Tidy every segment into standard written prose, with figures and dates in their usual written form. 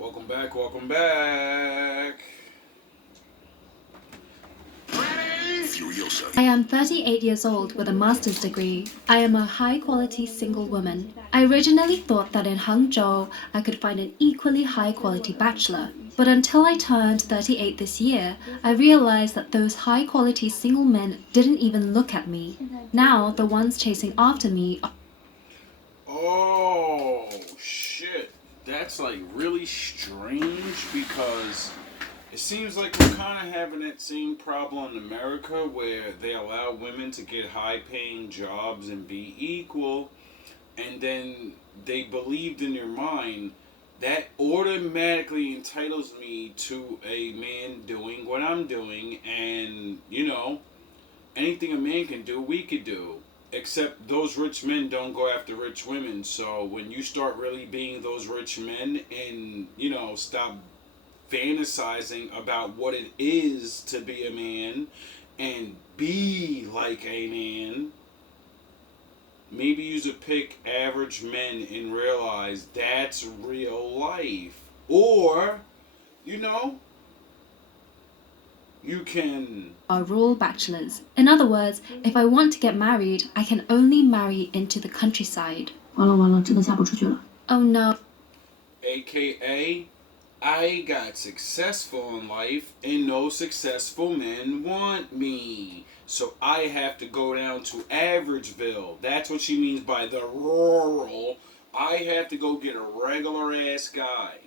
Welcome back, welcome back. I am 38 years old with a master's degree. I am a high quality single woman. I originally thought that in Hangzhou I could find an equally high quality bachelor. But until I turned 38 this year, I realized that those high quality single men didn't even look at me. Now, the ones chasing after me are. Oh, shit. That's like really strange because it seems like we're kind of having that same problem in America where they allow women to get high paying jobs and be equal, and then they believed in their mind that automatically entitles me to a man doing what I'm doing, and anything a man can do, we could do. Except those rich men don't go after rich women. So when you start really being those rich men and, stop fantasizing about what it is to be a man and be like a man, maybe you should pick average men and realize that's real life. Or, you know, you can. Are rural bachelors. In other words, if I want to get married, I can only marry into the countryside. 完了完了，真的嫁不出去了。Oh no. AKA, I got successful in life and no successful men want me. So I have to go down to Averageville. That's what she means by the rural. I have to go get a regular ass guy.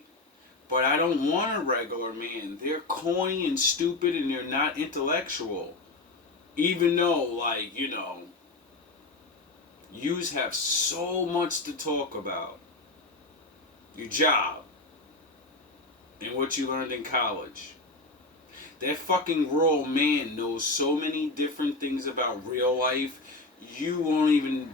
But I don't want a regular man. They're corny and stupid and they're not intellectual. Even though, yous have so much to talk about. Your job. And what you learned in college. That fucking rural man knows so many different things about real life. You won't even,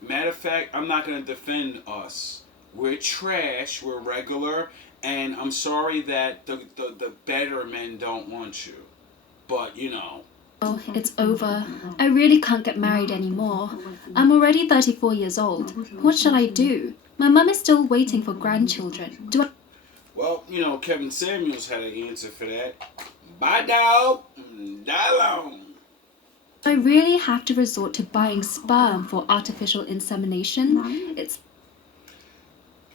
matter of fact, I'm not going to defend us. We're trash, we're regular, and I'm sorry that the better men don't want you. But, Oh, it's over. I really can't get married anymore. I'm already 34 years old. What should I do? My mum is still waiting for grandchildren. Well, Kevin Samuels had an answer for that. Bye, dog. Die long. I really have to resort to buying sperm for artificial insemination? It's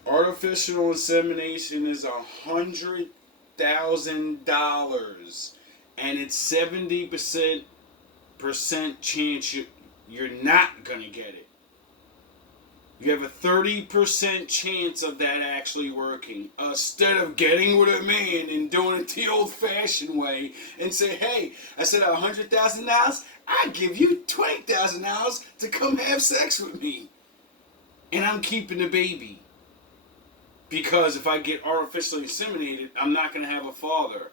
Artificial insemination is $100,000, and it's 70% chance you're not gonna get it. You have a 30% chance of that actually working. Instead of getting with a man and doing it the old-fashioned way and say, hey, I said $100,000, I give you $20,000 to come have sex with me, and I'm keeping the baby. Because if I get artificially inseminated, I'm not going to have a father.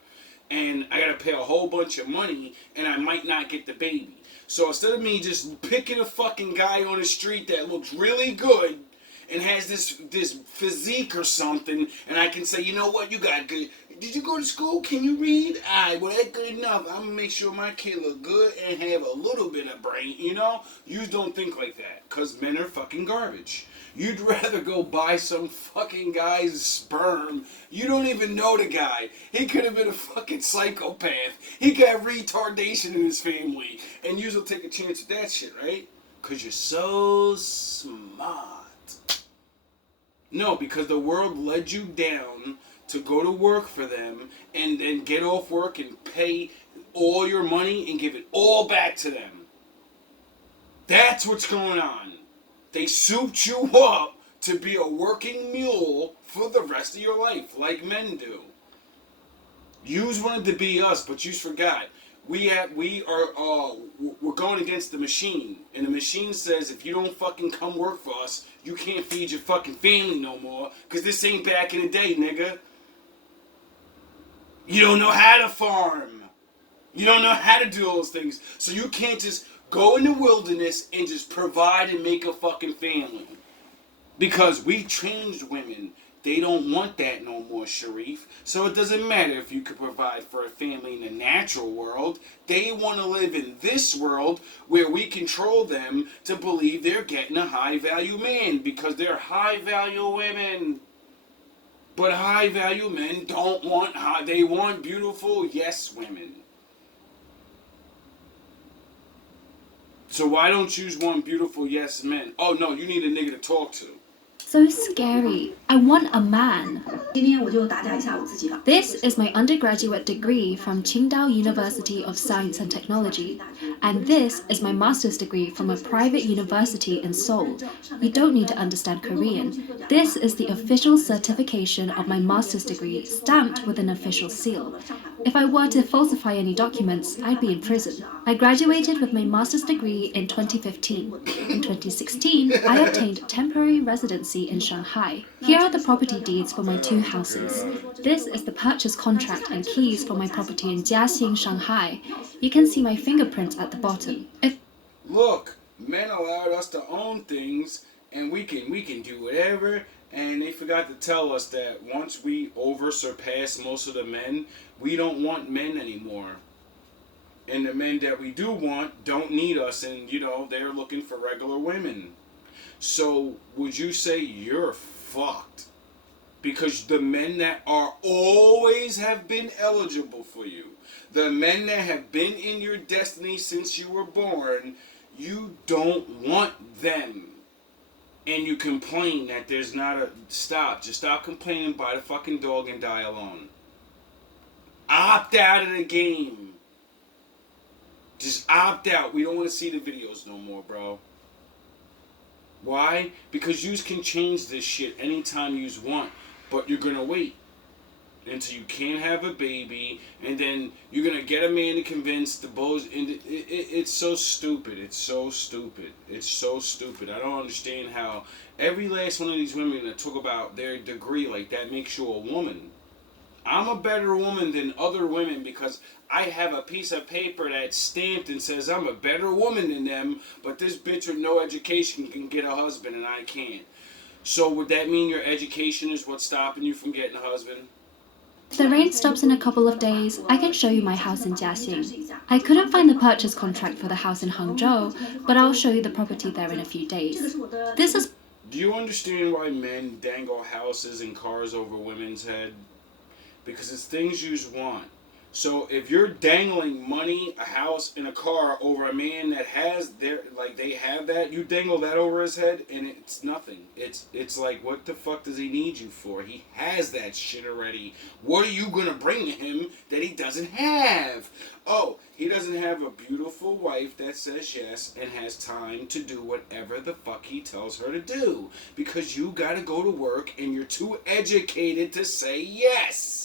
And I got to pay a whole bunch of money, and I might not get the baby. So instead of me just picking a fucking guy on the street that looks really good and has this physique or something, and I can say, you know what, you got good. Did you go to school? Can you read? Alright, well that's good enough. I'm going to make sure my kid look good and have a little bit of brain, You don't think like that, because men are fucking garbage. You'd rather go buy some fucking guy's sperm. You don't even know the guy. He could have been a fucking psychopath. He got retardation in his family. And you'll take a chance with that shit, right? Because you're so smart. No, because the world led you down to go to work for them and then get off work and pay all your money and give it all back to them. That's what's going on. They souped you up to be a working mule for the rest of your life, like men do. Yous wanted to be us, but yous forgot. We're going against the machine, and the machine says if you don't fucking come work for us, you can't feed your fucking family no more, cause this ain't back in the day, nigga. You don't know how to farm. You don't know how to do those things, so you can't just go in the wilderness and just provide and make a fucking family. Because we changed women. They don't want that no more, Sharif. So it doesn't matter if you could provide for a family in the natural world. They want to live in this world where we control them to believe they're getting a high-value man because they're high-value women. But high value men don't want high. They want beautiful yes women. So why don't you want beautiful yes men? Oh no, you need a nigga to talk to. So scary. I want a man. This is my undergraduate degree from Qingdao University of Science and Technology, and this is my master's degree from a private university in Seoul. You don't need to understand Korean. This is the official certification of my master's degree, stamped with an official seal. If I were to falsify any documents, I'd be in prison. I graduated with my master's degree in 2015. In 2016, I obtained temporary residency in Shanghai. Here are the property deeds for my 2 houses. This is the purchase contract and keys for my property in Jiaxing, Shanghai. You can see my fingerprints at the bottom. Look, men allowed us to own things, and we can do whatever. And they forgot to tell us that once we surpass most of the men, we don't want men anymore. And the men that we do want don't need us, and they're looking for regular women. So would you say you're fucked? Because the men that are always have been eligible for you, the men that have been in your destiny since you were born, you don't want them. And you complain that there's not a... Just stop complaining, buy the fucking dog and die alone. Opt out of the game. Just opt out. We don't want to see the videos no more, bro. Why? Because you can change this shit anytime you want. But you're going to wait until you can't have a baby. And then you're going to get a man to convince the boys. And it's so stupid. It's so stupid. It's so stupid. I don't understand how every last one of these women that talk about their degree like that makes you a woman. I'm a better woman than other women because I have a piece of paper that's stamped and says I'm a better woman than them, but this bitch with no education can get a husband and I can't. So would that mean your education is what's stopping you from getting a husband? If the rain stops in a couple of days, I can show you my house in Jiaxing. I couldn't find the purchase contract for the house in Hangzhou, but I'll show you the property there in a few days. This is... Do you understand why men dangle houses and cars over women's head? Because it's things you want. So if you're dangling money, a house, and a car over a man that has they have that, you dangle that over his head and it's nothing. It's like, what the fuck does he need you for? He has that shit already. What are you gonna bring to him that he doesn't have? Oh, he doesn't have a beautiful wife that says yes and has time to do whatever the fuck he tells her to do. Because you gotta go to work and you're too educated to say yes.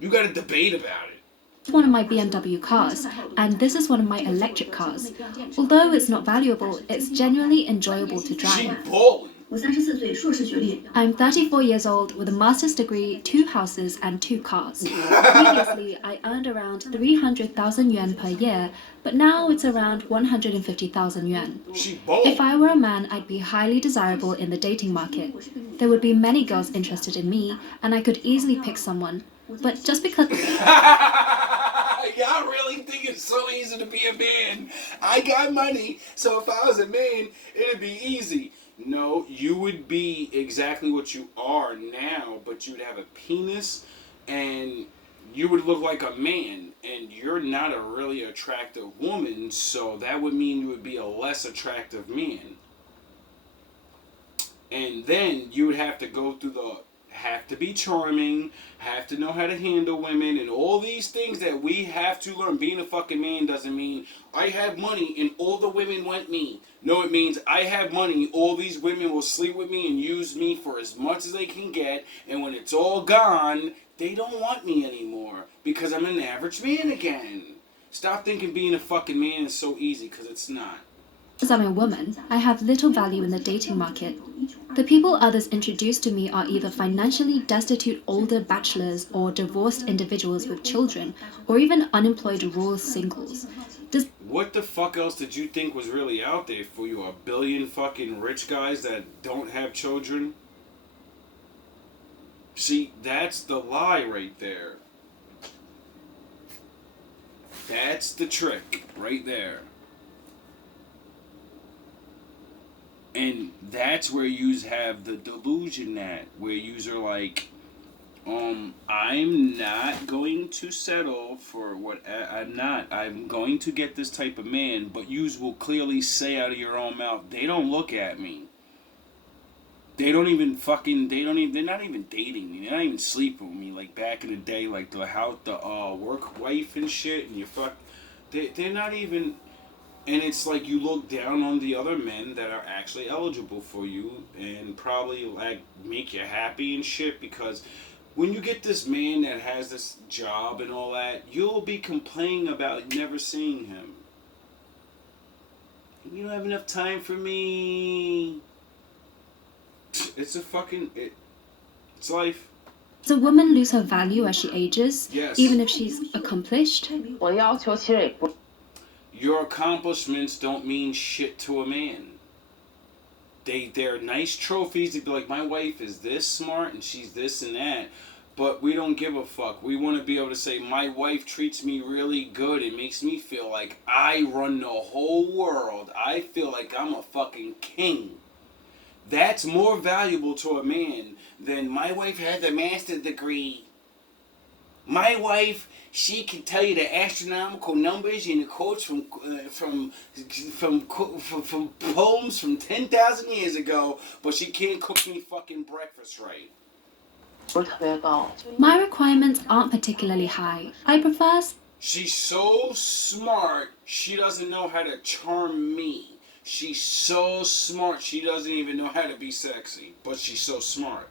You gotta debate about it. One of my BMW cars, and this is one of my electric cars. Although it's not valuable, it's genuinely enjoyable to drive. She ballin'. I'm 34 years old with a master's degree, 2 houses, and 2 cars. Previously, I earned around 300,000 yuan per year, but now it's around 150,000 yuan. If I were a man, I'd be highly desirable in the dating market. There would be many girls interested in me, and I could easily pick someone. But just because... Y'all really think it's so easy to be a man? I got money, so if I was a man, it'd be easy. No, you would be exactly what you are now, but you'd have a penis, and you would look like a man, and you're not a really attractive woman, so that would mean you would be a less attractive man. And then you would have to go through have to be charming, have to know how to handle women, and all these things that we have to learn. Being a fucking man doesn't mean I have money and all the women want me. No, it means I have money, all these women will sleep with me and use me for as much as they can get, and when it's all gone, they don't want me anymore because I'm an average man again. Stop thinking being a fucking man is so easy, because it's not. As I'm a woman, I have little value in the dating market. The people others introduce to me are either financially destitute older bachelors or divorced individuals with children, or even unemployed rural singles. What the fuck else did you think was really out there for you? 1 billion fucking rich guys that don't have children? See, that's the lie right there. That's the trick right there. And that's where you have the delusion where you are like, I'm not going to settle for what I'm not. I'm going to get this type of man, but yous will clearly say out of your own mouth, they don't look at me. They don't even fucking. They don't even. They're not even dating me. They're not even sleeping with me like back in the day, like the work wife and shit, and you fuck. They're not even. And it's like you look down on the other men that are actually eligible for you and probably like make you happy and shit because when you get this man that has this job and all that, you'll be complaining about never seeing him. You don't have enough time for me. It's a fucking it's life. Does a woman lose her value as she ages, Yes. even if she's accomplished? Your accomplishments don't mean shit to a man. They're nice trophies to be like, my wife is this smart and she's this and that, but we don't give a fuck. We want to be able to say, my wife treats me really good. It makes me feel like I run the whole world. I feel like I'm a fucking king. That's more valuable to a man than my wife has a master's degree. My wife, she can tell you the astronomical numbers and the quotes from poems from 10,000 years ago, but she can't cook me fucking breakfast right. My requirements aren't particularly high. I prefer. She's so smart, she doesn't know how to charm me. She's so smart, she doesn't even know how to be sexy, but she's so smart.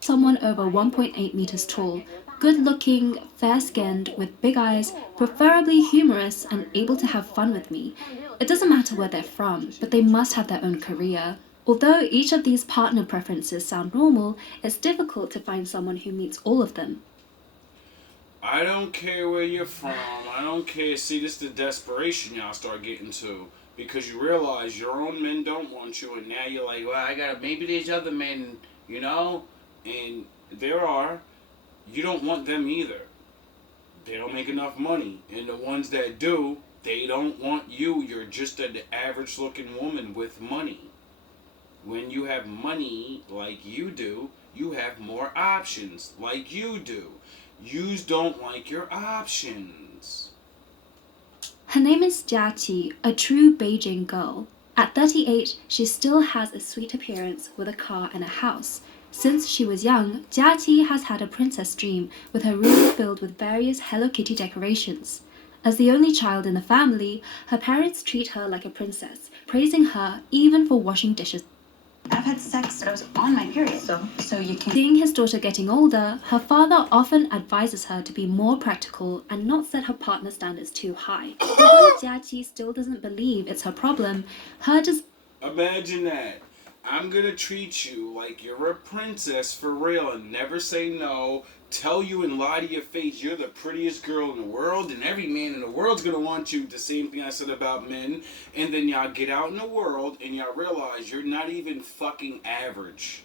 Someone over 1.8 meters tall, good looking, fair skinned, with big eyes, preferably humorous and able to have fun with me. It doesn't matter where they're from, but they must have their own career. Although each of these partner preferences sound normal, it's difficult to find someone who meets all of them. I don't care where you're from. I don't care. See, this is the desperation y'all start getting to. Because you realize your own men don't want you, and now you're like, well, maybe there's other men, you know? And there are. You don't want them either. They don't make enough money. And the ones that do, they don't want you. You're just an average looking woman with money. When you have money like you do, you have more options like you do. Yous don't like your options. Her name is Jiaqi, a true Beijing girl. At 38, she still has a sweet appearance with a car and a house. Since she was young, Jiaqi has had a princess dream with her room filled with various Hello Kitty decorations. As the only child in the family, her parents treat her like a princess, praising her even for washing dishes. I've had sex, but I was on my period, so you can. Seeing his daughter getting older, her father often advises her to be more practical and not set her partner standards too high. Although Jiaqi still doesn't believe it's her problem, her Imagine that. I'm gonna treat you like you're a princess for real and never say no, tell you and lie to your face you're the prettiest girl in the world and every man in the world's gonna want you, the same thing I said about men, and then y'all get out in the world and y'all realize you're not even fucking average.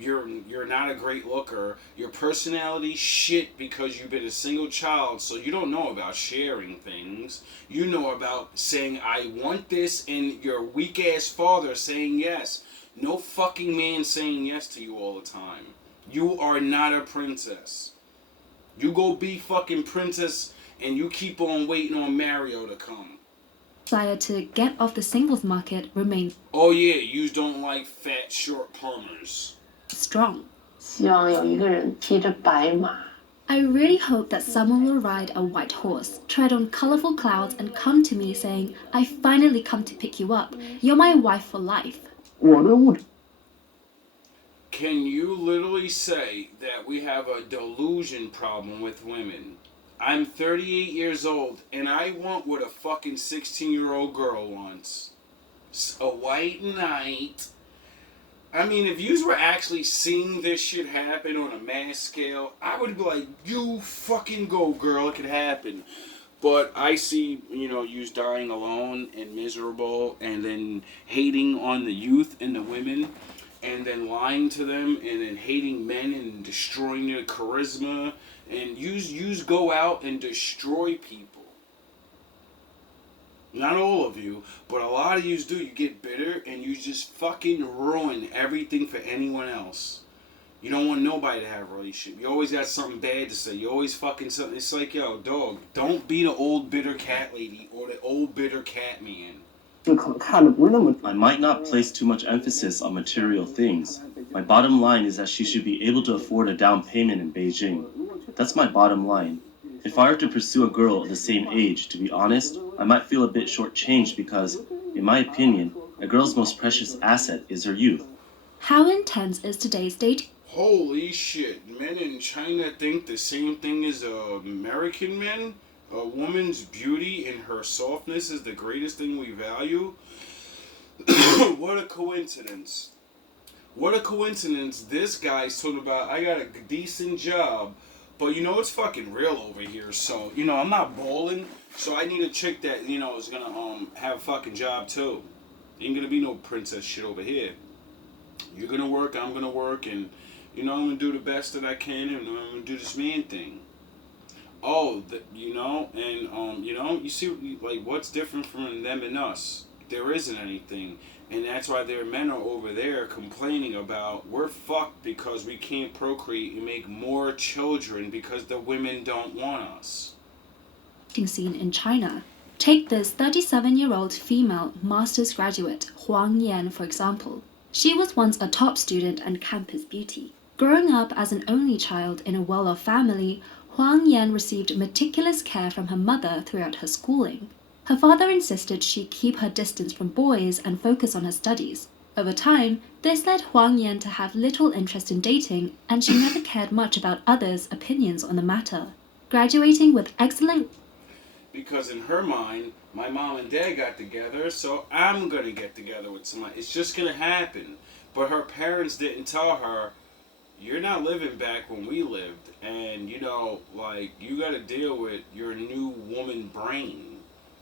You're not a great looker. Your personality shit because you've been a single child, so you don't know about sharing things. You know about saying I want this and your weak ass father saying yes. No fucking man saying yes to you all the time. You are not a princess. You go be fucking princess and you keep on waiting on Mario to come. desire to get off the singles market remains Oh yeah, you don't like fat short plumbers. strong. 希望有一个人骑着白马。 I really hope that someone will ride a white horse, tread on colorful clouds, and come to me saying, I finally come to pick you up. You're my wife for life. 我的物质 Can you literally say that we have a delusion problem with women? I'm 38 years old and I want what a fucking 16-year-old girl wants. A white knight. I mean, if yous were actually seeing this shit happen on a mass scale, I would be like, you fucking go, girl, it could happen. But I see, yous dying alone and miserable and then hating on the youth and the women and then lying to them and then hating men and destroying their charisma. And yous go out and destroy people. Not all of you, but a lot of yous do. You get bitter and you just fucking ruin everything for anyone else. You don't want nobody to have a relationship. You always got something bad to say. You always fucking something. It's like, yo, dog, don't be the old bitter cat lady or the old bitter cat man. I might not place too much emphasis on material things. My bottom line is that she should be able to afford a down payment in Beijing. That's my bottom line. If I were to pursue a girl of the same age, to be honest, I might feel a bit shortchanged because, in my opinion, a girl's most precious asset is her youth. How intense is today's dating? Holy shit. Men in China think the same thing as American men? A woman's beauty and her softness is the greatest thing we value? What a coincidence. What a coincidence. This guy's talking about, I got a decent job, but you know, it's fucking real over here. So, you know, I'm not balling, so I need a chick that, you know, is gonna have a fucking job too. Ain't gonna be no princess shit over here. You're gonna work, I'm gonna work, and, you know, I'm gonna do the best that I can, and I'm gonna do this man thing. Oh, you know, and, you know, you see, like, what's different from them and us? There isn't anything. And that's why their men are over there complaining about, we're fucked because we can't procreate and make more children because the women don't want us. Scene in China. Take this 37-year-old female master's graduate, Huang Yan, for example. She was once a top student and campus beauty. Growing up as an only child in a well-off family, Huang Yan received meticulous care from her mother throughout her schooling. Her father insisted she keep her distance from boys and focus on her studies. Over time, this led Huang Yan to have little interest in dating, and she never cared much about others' opinions on the matter. Graduating with excellent... Because in her mind, my mom and dad got together, so I'm gonna get together with somebody. It's just gonna happen. But her parents didn't tell her, you're not living back when we lived, and, you know, like, you gotta deal with your new woman brain.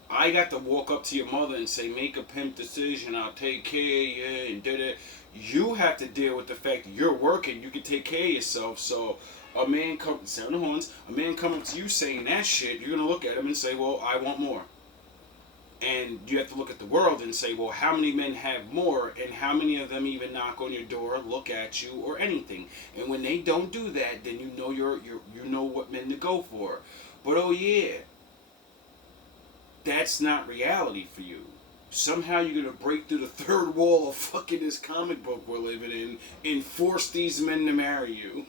I got to walk up to your mother and say, make a pimp decision, I'll take care of you, and did it. You have to deal with the fact that you're working, you can take care of yourself. So a man sound the horns, a man coming to you saying that shit, you're gonna look at him and say, well, I want more. And you have to look at the world and say, well, how many men have more, and how many of them even knock on your door, look at you, or anything? And when they don't do that, then you know you know what men to go for. But oh yeah, that's not reality for you. Somehow you're gonna break through the third wall of fucking this comic book we're living in and force these men to marry you.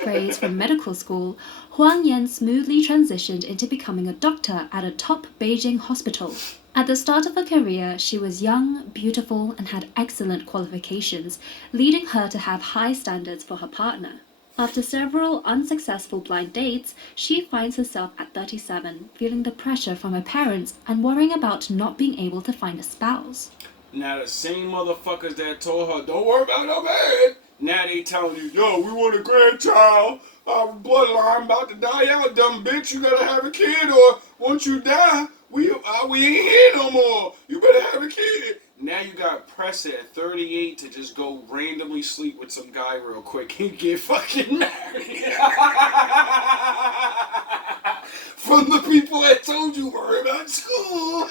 Praise from medical school, Huang Yan smoothly transitioned into becoming a doctor at a top Beijing hospital. At the start of her career, she was young, beautiful, and had excellent qualifications, leading her to have high standards for her partner. After several unsuccessful blind dates, she finds herself at 37, feeling the pressure from her parents and worrying about not being able to find a spouse. Now the same motherfuckers that told her, don't worry about no man, now they telling you, yo, we want a grandchild, our bloodline about to die out, dumb bitch, you gotta have a kid, or once you die, we ain't here no more, you better have a kid. Now you got press at 38 to just go randomly sleep with some guy real quick and get fucking married. From the people that told you worry about school.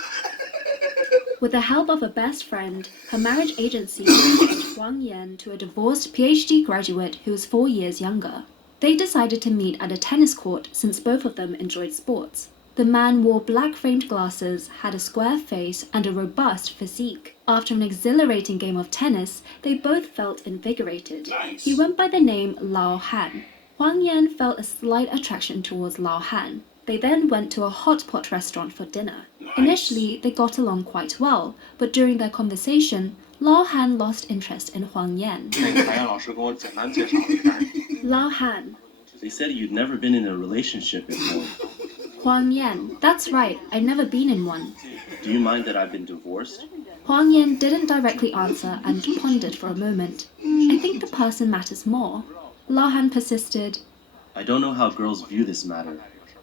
With the help of a best friend, her marriage agency introduced Huang Yan to a divorced PhD graduate who was 4 years younger. They decided to meet at a tennis court since both of them enjoyed sports. The man wore black-framed glasses, had a square face, and a robust physique. After an exhilarating game of tennis, they both felt invigorated. Nice. He went by the name Lao Han. Huang Yan felt a slight attraction towards Lao Han. They then went to a hot pot restaurant for dinner. Nice. Initially, they got along quite well, but during their conversation, Lao Han lost interest in Huang Yan. Lao Han. They said you'd never been in a relationship before. Huang Yan. That's right, I've never been in one. Do you mind that I've been divorced? Huang Yan didn't directly answer and pondered for a moment. I think the person matters more. Lao Han persisted. I don't know how girls view this matter.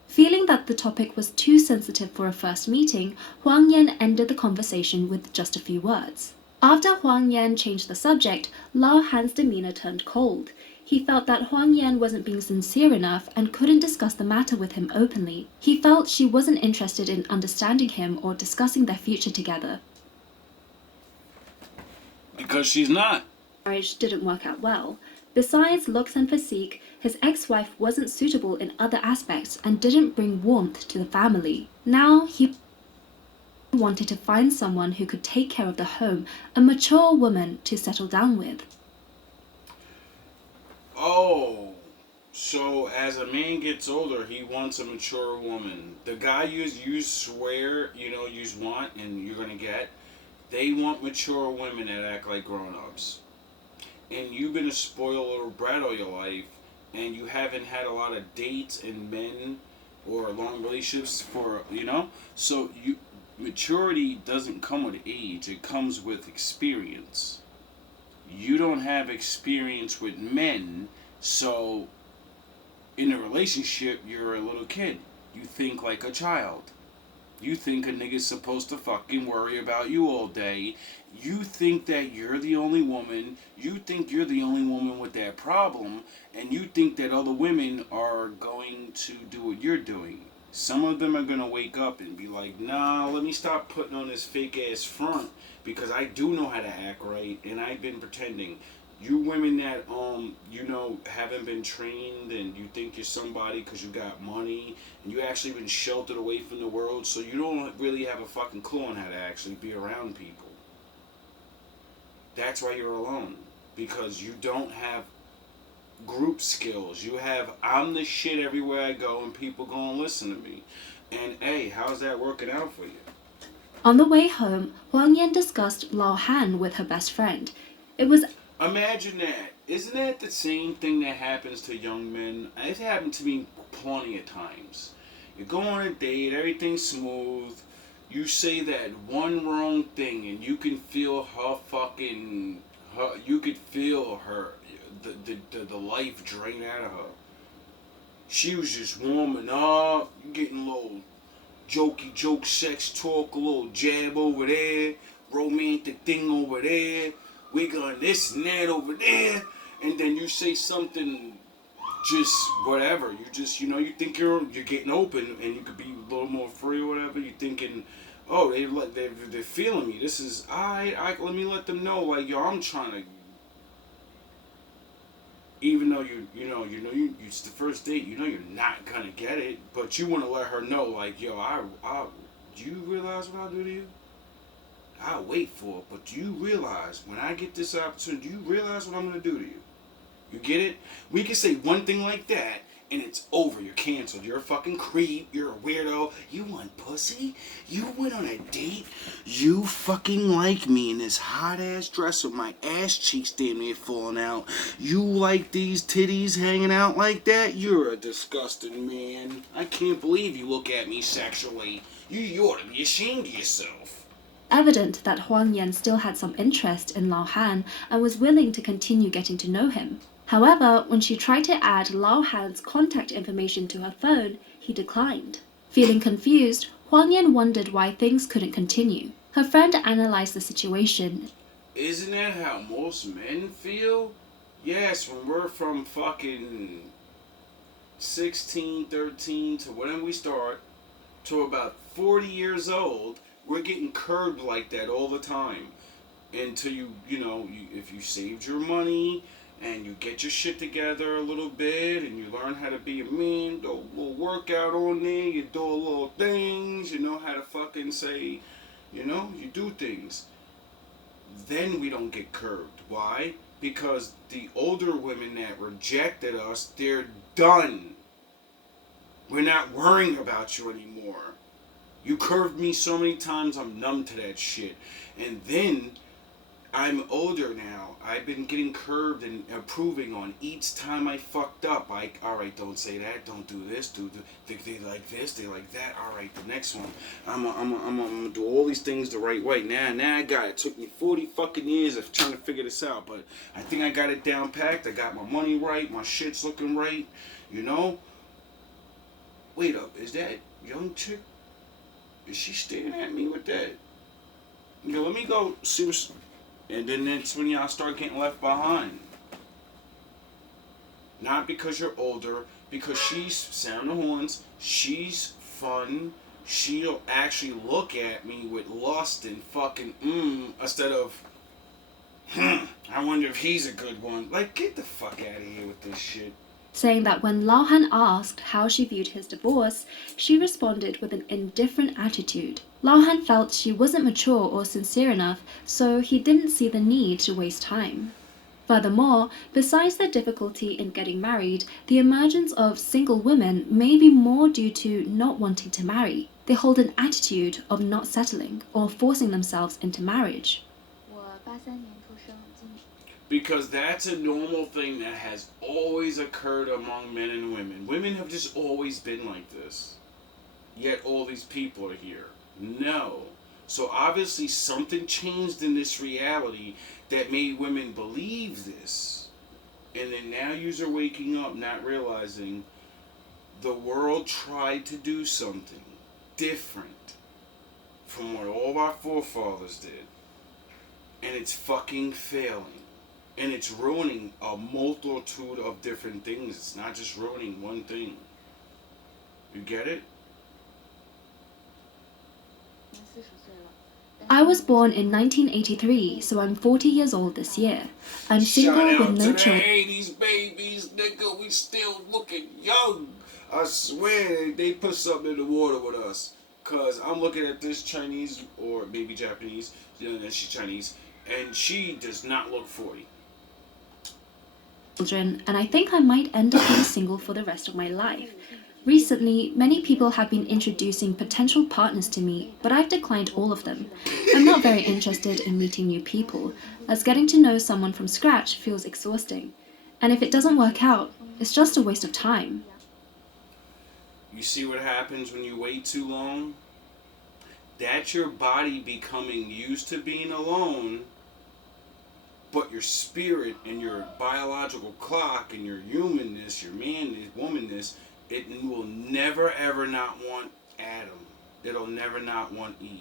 Feeling that the topic was too sensitive for a first meeting, Huang Yan ended the conversation with just a few words. After Huang Yan changed the subject, Lao Han's demeanor turned cold. He felt that Huang Yan wasn't being sincere enough and couldn't discuss the matter with him openly. He felt she wasn't interested in understanding him or discussing their future together. Because she's not. marriage didn't work out well. Besides looks and physique, his ex-wife wasn't suitable in other aspects and didn't bring warmth to the family. Now he wanted to find someone who could take care of the home, a mature woman to settle down with. Oh, so as a man gets older, he wants a mature woman. The guy you swear, you want and you're gonna get, they want mature women that act like grown-ups. And you've been a spoiled little brat all your life, and you haven't had a lot of dates and men or long relationships so maturity doesn't come with age, it comes with experience. You don't have experience with men, so in a relationship you're a little kid. You think like a child. You think a nigga's supposed to fucking worry about you all day. You think that you're the only woman. You think you're the only woman with that problem. And you think that other women are going to do what you're doing. Some of them are going to wake up and be like, nah, let me stop putting on this fake ass front. Because I do know how to act right. And I've been pretending. You women that, haven't been trained and you think you're somebody because you got money and you actually been sheltered away from the world, so you don't really have a fucking clue on how to actually be around people. That's why you're alone. Because you don't have group skills. You have, I'm the shit everywhere I go and people go and listen to me. And hey, how's that working out for you? On the way home, Huang Yan discussed Lao Han with her best friend. It was Imagine that. Isn't that the same thing that happens to young men? It's happened to me plenty of times. You go on a date, everything's smooth. You say that one wrong thing, and you can feel you could feel her, the life drain out of her. She was just warming up, getting a little jokey joke, sex talk, a little jab over there, romantic thing over there. We got this and that over there, and then you say something, just whatever. You just, you think you're getting open, and you could be a little more free or whatever. You're thinking, oh, they're feeling me. This is I let me let them know, like, yo, I'm trying to. Even though it's the first date, you're not gonna get it, but you want to let her know, like, yo, do you realize what I do to you? I'll wait for it, but do you realize when I get this opportunity, do you realize what I'm going to do to you? You get it? We can say one thing like that, and it's over. You're canceled. You're a fucking creep. You're a weirdo. You want pussy? You went on a date? You fucking like me in this hot-ass dress with my ass cheeks damn near falling out. You like these titties hanging out like that? You're a disgusting man. I can't believe you look at me sexually. You ought to be ashamed of yourself. evident that Huang Yan still had some interest in Lao Han and was willing to continue getting to know him. However, when she tried to add Lao Han's contact information to her phone, he declined. Feeling confused, Huang Yan wondered why things couldn't continue. Her friend analyzed the situation. Isn't that how most men feel? Yes, when we're from fucking 16, 13 to whenever we start to about 40 years old, we're getting curbed like that all the time. Until if you saved your money and you get your shit together a little bit and you learn how to be a man, do a little workout on there, you do a little things, you know how to fucking say, you do things. Then we don't get curbed. Why? Because the older women that rejected us, they're done. We're not worrying about you anymore. You curved me so many times, I'm numb to that shit. And then, I'm older now. I've been getting curved and improving on each time I fucked up. Like, alright, don't say that, don't do this, they like this, they like that. Alright, the next one. I'm gonna do all these things the right way. Now I got it. It took me 40 fucking years of trying to figure this out, but I think I got it down packed. I got my money right, my shit's looking right, Wait up, is that young chick? Is she staring at me with that? Let me go see what's... And then that's when y'all start getting left behind. Not because you're older, because she's sound the horns, she's fun, she'll actually look at me with lust and fucking instead of I I wonder if he's a good one. Like, get the fuck out of here with this shit. Saying that when Lao Han asked how she viewed his divorce, she responded with an indifferent attitude. Lao Han felt she wasn't mature or sincere enough, so he didn't see the need to waste time. Furthermore, besides the difficulty in getting married, the emergence of single women may be more due to not wanting to marry. They hold an attitude of not settling or forcing themselves into marriage. Because that's a normal thing that has always occurred among men and women. Women have just always been like this. Yet all these people are here. No. So obviously something changed in this reality that made women believe this. And then now you're waking up not realizing the world tried to do something different from what all our forefathers did. And it's fucking failing. And it's ruining a multitude of different things. It's not just ruining one thing. You get it? I was born in 1983, so I'm 40 years old this year. I'm single Shout out with no to the children. 80s babies, nigga. We still looking young. I swear they put something in the water with us. Cause I'm looking at this Chinese or maybe Japanese, she's Chinese, and she does not look 40. And I think I might end up being single for the rest of my life. Recently, many people have been introducing potential partners to me, but I've declined all of them. I'm not very interested in meeting new people, as getting to know someone from scratch feels exhausting. And if it doesn't work out, it's just a waste of time. You see what happens when you wait too long? That's your body becoming used to being alone, but your spirit and your biological clock and your humanness, your man-ness, womanness, it will never ever not want Adam. It'll never not want Eve.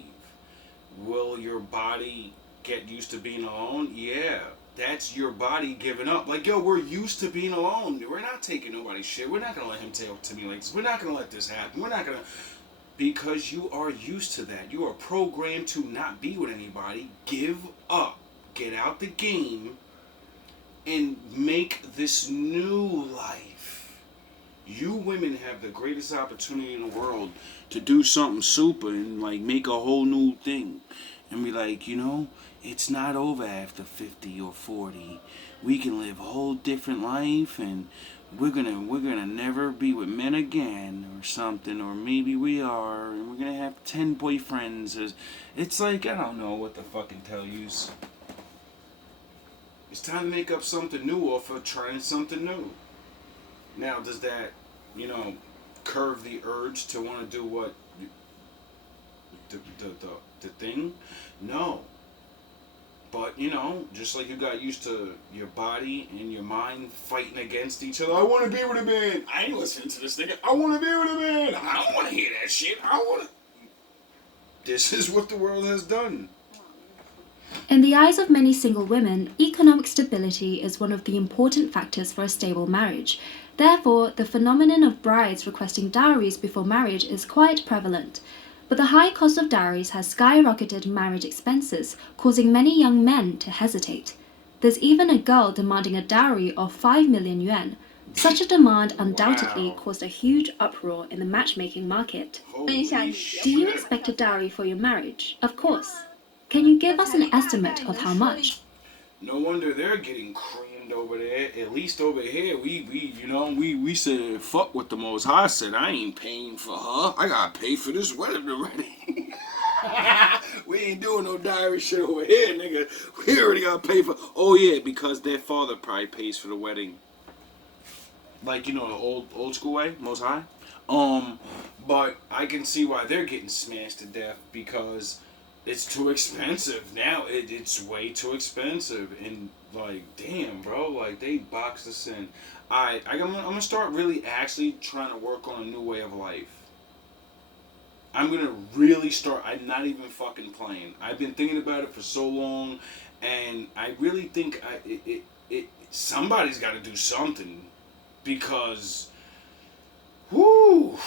Will your body get used to being alone? Yeah. That's your body giving up. Like, yo, we're used to being alone. We're not taking nobody's shit. We're not going to let him talk to me like this. We're not going to let this happen. We're not going to... Because you are used to that. You are programmed to not be with anybody. Give up. Get out the game and make this new life. You women have the greatest opportunity in the world to do something super and like make a whole new thing. And be like, you know, it's not over after 50 or 40. We can live a whole different life and we're gonna never be with men again or something, or maybe we are, and we're gonna have 10 boyfriends. It's like, I don't know what to fucking tell yous. It's time to make up something new off of trying something new. Now, does that, you know, curve the urge to want to do what the thing? No. But, you know, just like you got used to your body and your mind fighting against each other. I want to be with a man. I ain't listening to this nigga. I want to be with a man. I don't want to hear that shit. I want to... This is what the world has done. In the eyes of many single women, economic stability is one of the important factors for a stable marriage. Therefore, the phenomenon of brides requesting dowries before marriage is quite prevalent. But the high cost of dowries has skyrocketed marriage expenses, causing many young men to hesitate. There's even a girl demanding a dowry of 5 million yuan. Such a demand undoubtedly caused a huge uproar in the matchmaking market. Holy Do you shit. expect a dowry for your marriage? Of course. Can you give us an estimate of how much? No wonder they're getting creamed over there. At least over here, we said fuck what the Most High said. I ain't paying for her. I gotta pay for this wedding already. We ain't doing no dowry shit over here, nigga. We already gotta pay for. Oh yeah, because their father probably pays for the wedding. Like, you know, the old school way, Most High. But I can see why they're getting smashed to death because it's too expensive now. It's way too expensive, and like, damn, bro, like they boxed us in. I'm gonna start really actually trying to work on a new way of life. I'm gonna really start. I'm not even fucking playing. I've been thinking about it for so long, and I really think somebody's got to do something because, whoo.